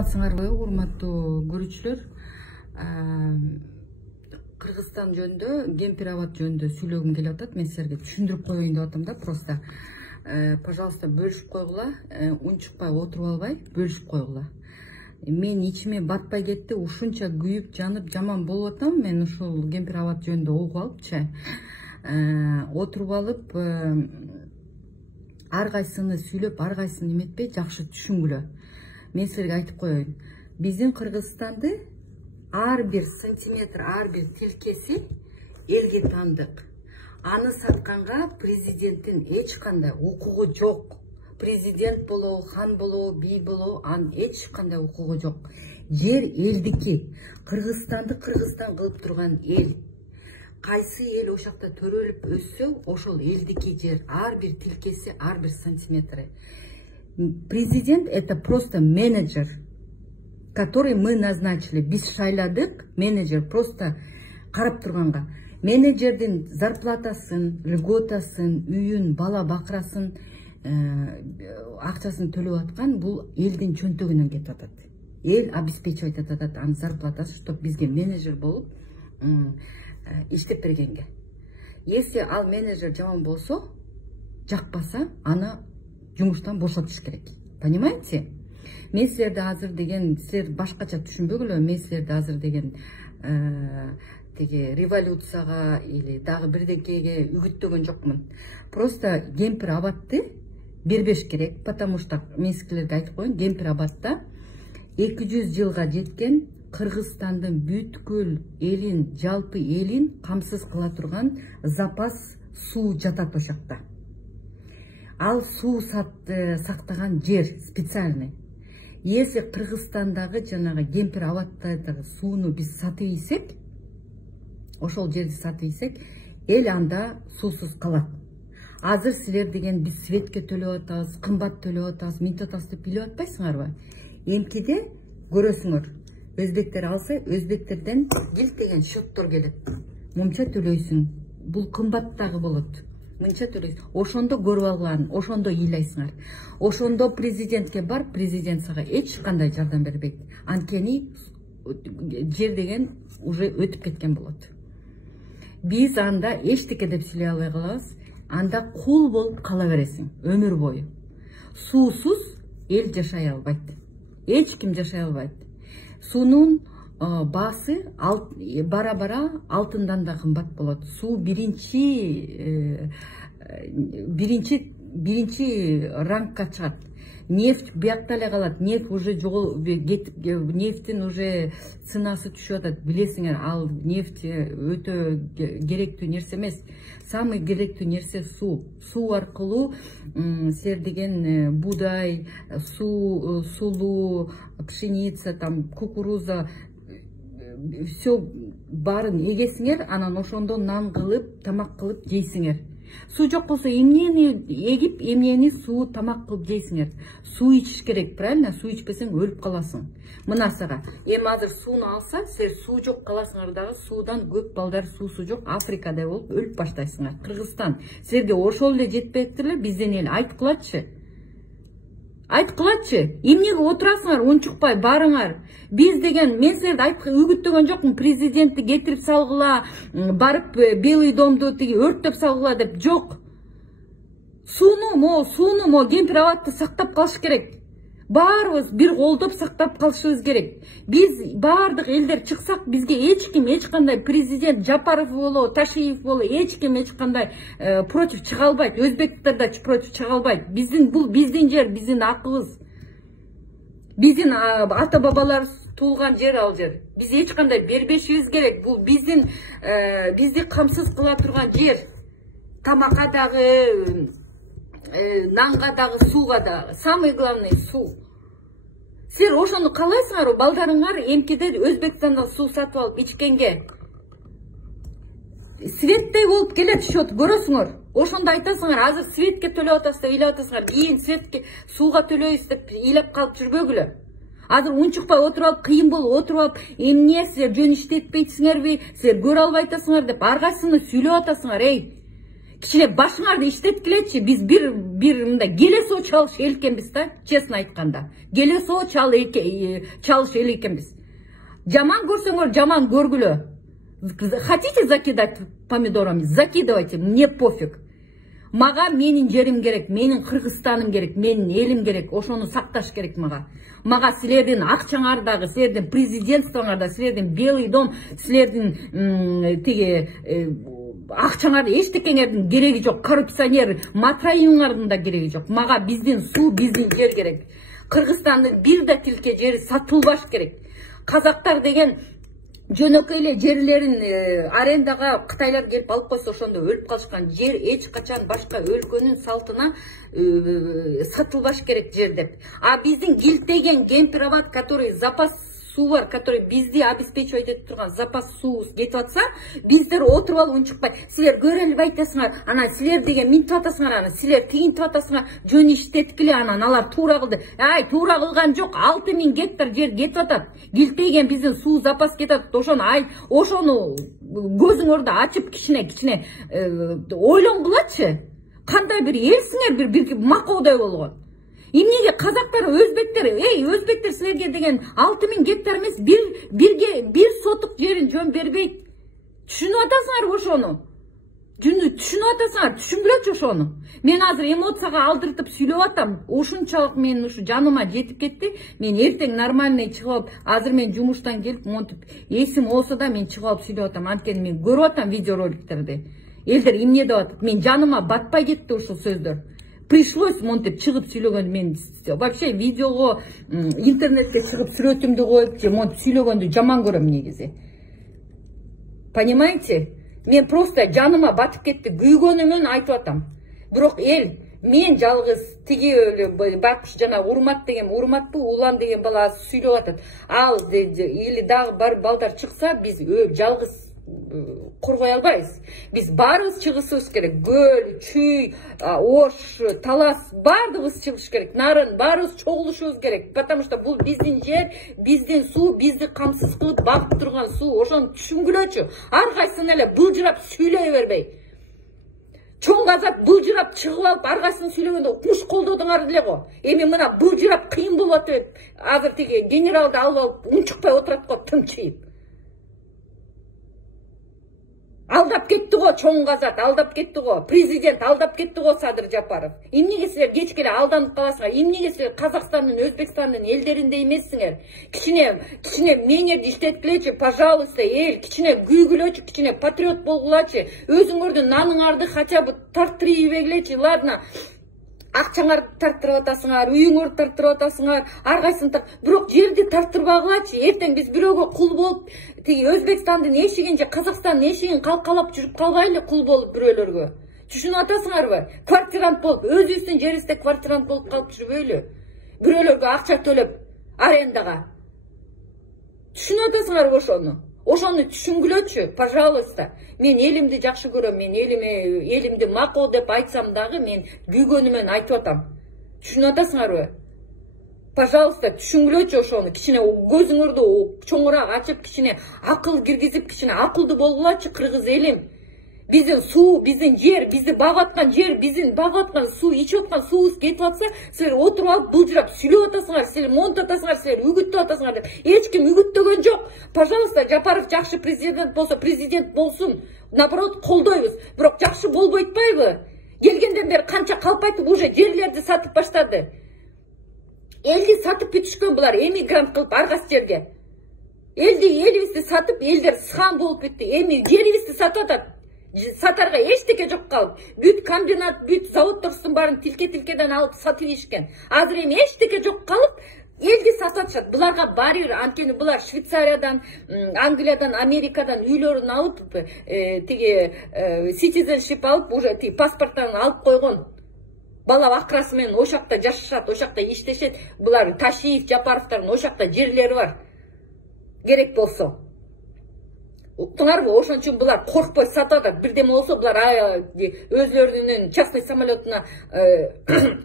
саламатсыңарбы, урматтуу көрүүчүлөр? Кыргызстан жөнүндө, кемпир абад жөнүндө сүйлөгүм келип атат. Мен силерге түшүндүрүп коеюн деп атам да, просто. Пожалуйста, бөлүшүп койгула, унчукпай отуруп албай, бөлүшүп койгула. Мен ичиме батпай кетти, ушунча күйүп, жанып, жаман болуп атам. Мен ушул кемпир абад жөнүндө угуп алыпчы, отуруп алып, ар кайсыны сүйлөп, ар кайсыны эметпей жакшы түшүнгүлө. Мен силерге айтып коеюн. Биздин Кыргызстанды ар бир сантиметр, ар бир тилкеси элге таандык. Аны сатканга президенттин эч кандай укугу жок. Президент болобу, хан болобу, бий болобу, анын эч кандай укугу жок. Жер элдики. Кыргызстанды Кыргызстан кылып турган эл. Кайсы эл ошакта төрөлүп өссө, ошол элдики жер. Ар бир тилкеси, ар бир сантиметри. Президент — это просто менеджер, который мы назначили. Биз шайладык, менеджер просто карап турганга. Менеджердин зарплатасын, льготасын, үйүн, бала бакырасын, акчасын төлөп аткан бул элдин чөнтөгүнөн кетип атат. Эл обеспечивать этип атат анын зарплатасын, чтоб бизге менеджер болуп иштеп бергенге. Если ал менеджер жаман болсо, жакпаса, аны жумуштан бошотуш керек. Понимаете? Мен силерди азыр деген, силер башкача түшүнбөгүлө, мен силерди азыр деген революцияга или дагы бирдекеге үгүттөгөн жокмун. Просто кемпир абадты бербеш керек, потому что мен силерге айтып коеюн, кемпир абадта 200 жылга жеткен Кыргызстандын бүткүл элин, жалпы элин камсыз кыла турган запас суу жатат ошакта. Ал суу сактаган жер специальный. Если Кыргызстандагы жанагы кемпир абадтагы сууну биз сатып ийсек, ошол жерди сатып ийсек, эл анда суусуз калат. Азыр силер деген биз светке төлөп атабыз, кымбат төлөп атабыз, минтип атабыз деп билип атпайсыңарбы? Эмкиде көрөсүңөр, өзбектер алса, өзбектерден келтеген счеттор келет. Мынча төлөйсүң, бул кымбаттагы болот. Мынча төлөйсүң. Ошондо көрүп алган, ошондо ыйлайсыңар. Ошондо президентке бар, президент сага эч кандай жардам бербейт. Анткени жер деген уже өтүп кеткен болот. Биз анда эчтеке деп сүйлөй албай калабыз. Анда кул болуп кала бересиң өмүр бою. Суусуз эл жашай албайт. Эч ким жашай албайт. Суунун баасы бара-бара алтындан да кымбат болот. Суу биринчи рангка чыгат. Нефть биякта эле калат. Нефть уже нефтин уже ценасы түшүп атат. Билесиңер, ал нефть өтө керектүү нерсе эмес. Самый керектүү нерсе суу. Суу аркылуу силер деген будай, сулуу, пшеница, там кукуруза, все баарын эгесиңер, анан ошондо нан кылып, тамак кылып жейсиңер. Суу жок болсо эмнени эгип, эмнени суу тамак кылып жейсиңер. Суу ичиш керек, правильно? Суу ичпесең өлүп каласың. Мына сага. Эми азыр сууну алса, силер суу жок каласыңар дагы, суудан көп балдар суусу жок Африкада болуп өлүп баштайсыңар. Кыргызстан силерге ошол эле жетпептир эле, бизден эл айткылачы. Айткылачы, эмнеге отурасыңар, унчукпай барыңар. Биз деген, мен силерди үгүттөгөн жокмун, президентти кетирип салгыла, барып Белый домду өрттөп салгыла деп жок. Сууну кемпир абадты сактап калыш керек. Баарыбыз бир колдоп сактап калышыбыз керек. Биз баардык элдер чыксак, бизге эч ким, эч кандай президент Жапаров болобу, Ташиев болобу, эч ким эч кандай против чыга албайт. Өзбектер да против чыга албайт. Бул биздин жер, биздин акыбыз. Биздин ата бабаларыбыз туулган жер ал жер. Биз эч кандай бербешибиз керек. Бул бизди камсыз кыла турган жер. Тамакка дагы, нанга дагы, сууга дагы. Самый главный суу. Силер ошону каалайсыңарбы, балдарыңар эмкиде Өзбекстандан суу сатып алып ичкенге? Светтей болуп келе түшөт, көрөсүңөр. Ошондо айтасыңар, азыр светке төлөп атасыз деп ыйлап атасыңар. Кийин светке, сууга төлөйбүз деп ыйлап калып жүрбөгүлө. Азыр унчукпай отуруп алып, кыйын болуп отуруп алып, эмне силер жөн иштетпейсиңерби, силер көрө албай атасыңар деп ар кайсыны сүйлөп атасыңар, эй. кичине башыңарды иштеткилечи. Биз бир мындай келесоо чалыш эл экенбиз да, честно айтканда. Келесоо чалыш эл экенбиз. Жаман көрсөңөр жаман көргүлө. Хотите закидать помидорами? Закидывайте, мне пофиг. Мага менин жерим керек, менин Кыргызстаным керек, менин элим керек, ошону сакташ керек мага. Мага силердин акчаңардагы, силердин президентствоңарда, силердин Белый дом, силердин акчаңарды эчтекеңердин кереги жок. Коррупционер матраимыңардын да кереги жок. Мага биздин суу, биздин жер керек. Кыргызстандын бир да тилке жери сатылбаш керек. Казактар деген жөнөкөй эле жерлерин арендага Кытайлар келип алып койсо ошондо өлүп калышкан. Жер эч качан башка өлкөнүн салтына сатылбаш керек жер деп. А биздин килтеген Гемпирабад, который запас суу бар, который бизди обеспечивать этип турган запас суу кетип атса, биздер отуруп алып унчукпай, силер көрөлүп айтасыңар, анан силер деген минтип атасыңар, анан силер тигинтип атасыңар, жөн иштеткиле, анан алар туура кылды. Ай, туура кылган жок, 6000 гектар жер кетип атат. Килтеген биздин суу запас кетип атат. Ошону көзүңөрдү ачып кичине ойлонгулачы. Кандай бир элсиңер, бир макоодой болгон. Эмнеге казактар, өзбектер, өзбектер силерге деген 6000 гектар эмес, бир сотук жерин жөн бербейт. Түшүнүп атасыңар ошону? Түшүнүп атасыңар, түшүнгүлөчү ошону. Мен азыр эмоцияга алдыртып сүйлөп атам. Ушунчалык менин ушу жаныма жетип кетти. Мен эртең нормальный чыгып алып, азыр мен жумуштан келип, монтип, эсим болсо да мен чыгып алып сүйлөп атам. Анткени мен көрүп атам видеороликтерди. Элдер эмне деп атат? Мен жаныма батпай кетти ушул сөздөр. Пришлось монтип чыгып сүйлөгөндү. Мен вообще видеого интернетке чыгып сүрөтүмдү коюп же монтип сүйлөгөндү жаман көрөм негизи. Понимаете? Мен просто жаныма батып кетти, күйгөнүмөн айтып атам. Бирок мен жалгыз тиги байкуш жана Урмат деген, Урматпы, Улан деген бала сүйлөп атат. Ал или дагы бар балдар чыкса, биз жалгыз коргой албайбыз. Биз баарыбыз чыгышыбыз керек. Көл, Чүй, Ош, Талас баардыгыбыз чыгыш керек. Нарын баарыбыз чогулушубуз керек. Потому что бул биздин жер, биздин суу, бизди камсыз кылып багып турган суу. Ошону түшүнгүлөчү. Ар кайсысын эле былжырап сүйлөй бербей. Чоң казап былжырап чыгып алып ар кайсысын сүйлөгөндө куш колдодуңар эле го. Эми мына былжырап кыйын болуп атат. Азыр тиги генералды алып унчукпай отурат го тынчыйып. Алдап кетти го чоң казат, алдап кетти го. Президент алдап кетти го Садыр Жапаров. Эмнеге силер кечке эле алданып каласыңар? Эмнеге силер Казакстандын, Өзбекстандын элдеринде эмессиңер? Кичине мнениеңди иштеткилечи, пожалуйста, кичине күйгүлөчү, кичине патриот болгулачы. Өзүңөрдүн наныңарды хотя бы тарттырыбегилечи. Ладно, акчаңарды тарттырып атасыңар, үйүңөрдү тарттырып атасыңар, ар кайсын бирок жерди тарттырбагылачы. Эртең биз бирөөгө кул болуп, тиги Өзбекстандын эшигин же Казакстандын эшигин калкалап жүрүп калбайлы кул болуп бирөөлөргө. Түшүнүп атасыңарбы? Квартирант болуп, өзүбүздүн жерибизде квартирант болуп калып жүрбөйлү. Бирөөлөргө акча төлөп арендага. Түшүнүп атасыңарбы ошону? Ошону түшүнгүлөчү, пожалуйста. Мен элимди жакшы көрөм, мен элимди макул деп айтсам дагы мен күйгөнүмөн айтып атам. Түшүнүп атасыңарбы? Пожалуйста, түшүнгүлөчү ошону. Кичине көзүңөрдү чоңураак ачып, кичине акыл киргизип, кичине акылдуу болгулачы кыргыз элим. Биздин суу, биздин жер, бизди багып аткан жер, биздин багып аткан суу, ичип аткан суубуз кетип атса, силер отуруп алып былжырап сүйлөп атасыңар, силер монтип атасыңар, силер үгүттөп атасыңар деп. Эч ким үгүттөгөн жок. Пожалуйста, Жапаров жакшы президент болсо, президент болсун. Наоборот, колдойбуз. Бирок жакшы болбой атпайбы? Келгенден бери канча калп уже жерлерди сатып баштады. Элди сатып бүтүшкөн булар, эмигрант кылып ар кайсы жерге. Элибизди сатып, элдер сыхан болуп кетти. Эми жерибизди сатып атат. Сатарга эчтеке жок калып, бүт комбинат, бүт заводдордун баарын тилке-тилкеден алып сатып ийишкен. Азыр эми эчтеке жок калып, элди сатып атышат. Буларга баары бир, анткени булар Швейцариядан, Англиядан, Америкадан үйлөрүн алып, тиги citizenship алып, уже тиги паспорттарын алып койгон. Бала акырасы менен ошакта жашашат, ошакта иштешет. Булар Ташиев, Жапаровдордун ошакта жерлери бар. Керек болсо. Туңарбы, ошон үчүн булар коркпой сатып атат. Бирдеме болсо булар өзлөрүнүн частный самолетуна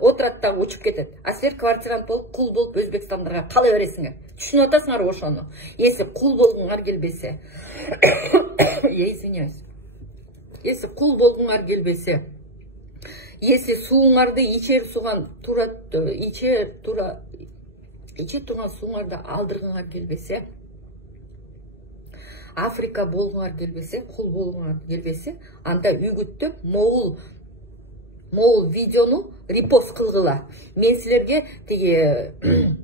отурат да учуп кетет. А силер квартирант болуп, кул болуп Өзбекстандарга кала бересиңер. Түшүнүп атасыңарбы ошону? Эси кул болгуңар келбесе. Извиняюсь. эси кул болгуңар келбесе, эси сууңарды ичер турган сууңарды алдыргыңар келбесе, Африка болгуңар келбесе, кул болгуңар келбесе, анда үгүттөп могул видеону репост кылгыла. Мен силерге тиги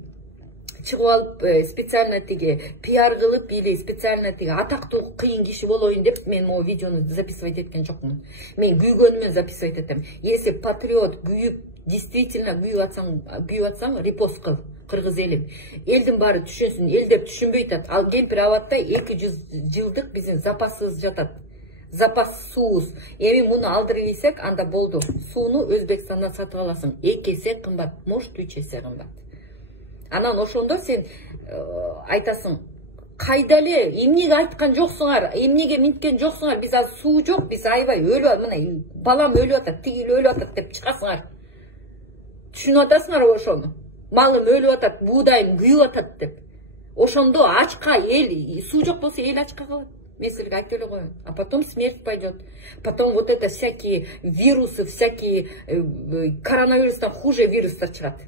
чыгып алып специально тиги пиар кылып или специально тиги атактуу кыйын киши болоюн деп мен могу видеону записывать эткен жокмун. Мен күйгөнүмөн записывать этем. Если патриот күйүп, действительно күйүп атсаң, репост кыл. Кыргыз элим. Элдин баары түшүнсүн, эл деп түшүнбөй атат. Ал кемпир абатта 200 жылдык биздин запасыбыз жатат. Запас суубуз. Эми муну алдырып ийсек, анда болду. Сууну Өзбекстандан сатып аласың. 2 эсе кымбат, может 3 эсе кымбат. Анан ошондо сен айтасың, кайда эле, эмнеге айткан жоксуңар, эмнеге минткен жоксуңар, биз азыр суу жок, биз аябай өлүп, мына балам өлүп атат, тиги өлүп атат деп чыгасыңар. Түшүнүп атасыңарбы ошону? Малым өлүп атат, буудайым күйүп атат деп. Ошондо ачка эл, суу жок болсо эл ачка калат. Мен силерге айтып эле коеюн. А потом смерть пойдет. Потом вот это всякие вирусы, всякие коронавирустан хуже вирустар чыгат.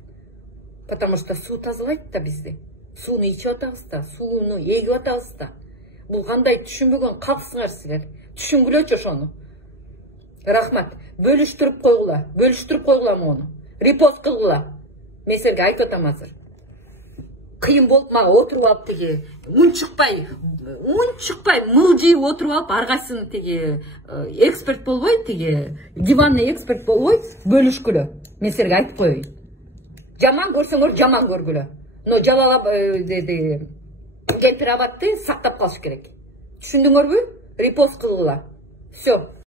Потому что суу тазалайт да бизди. Сууну ичип атабыз да, сууну эгип атабыз да. Бул кандай түшүнбөгөн калпсыңар силер. Түшүнгүлөчү ошону. Рахмат. Бөлүштүрүп койгула мону. Репост кылгыла. Мен силерге айтып атам азыр. Кыйын болуп мага отуруп алып тиги унчукпай мылжыйып отуруп алып аргасынын тиги эксперт болбой, тиги диванный эксперт болбой бөлүшкүлө. Мен силерге айтып коеюн. Жаман көрсөңөр жаман көргүлө. Но жалалап кемпир абатты сактап калыш керек. Түшүндүңөрбү? Репост кылгыла. Всё.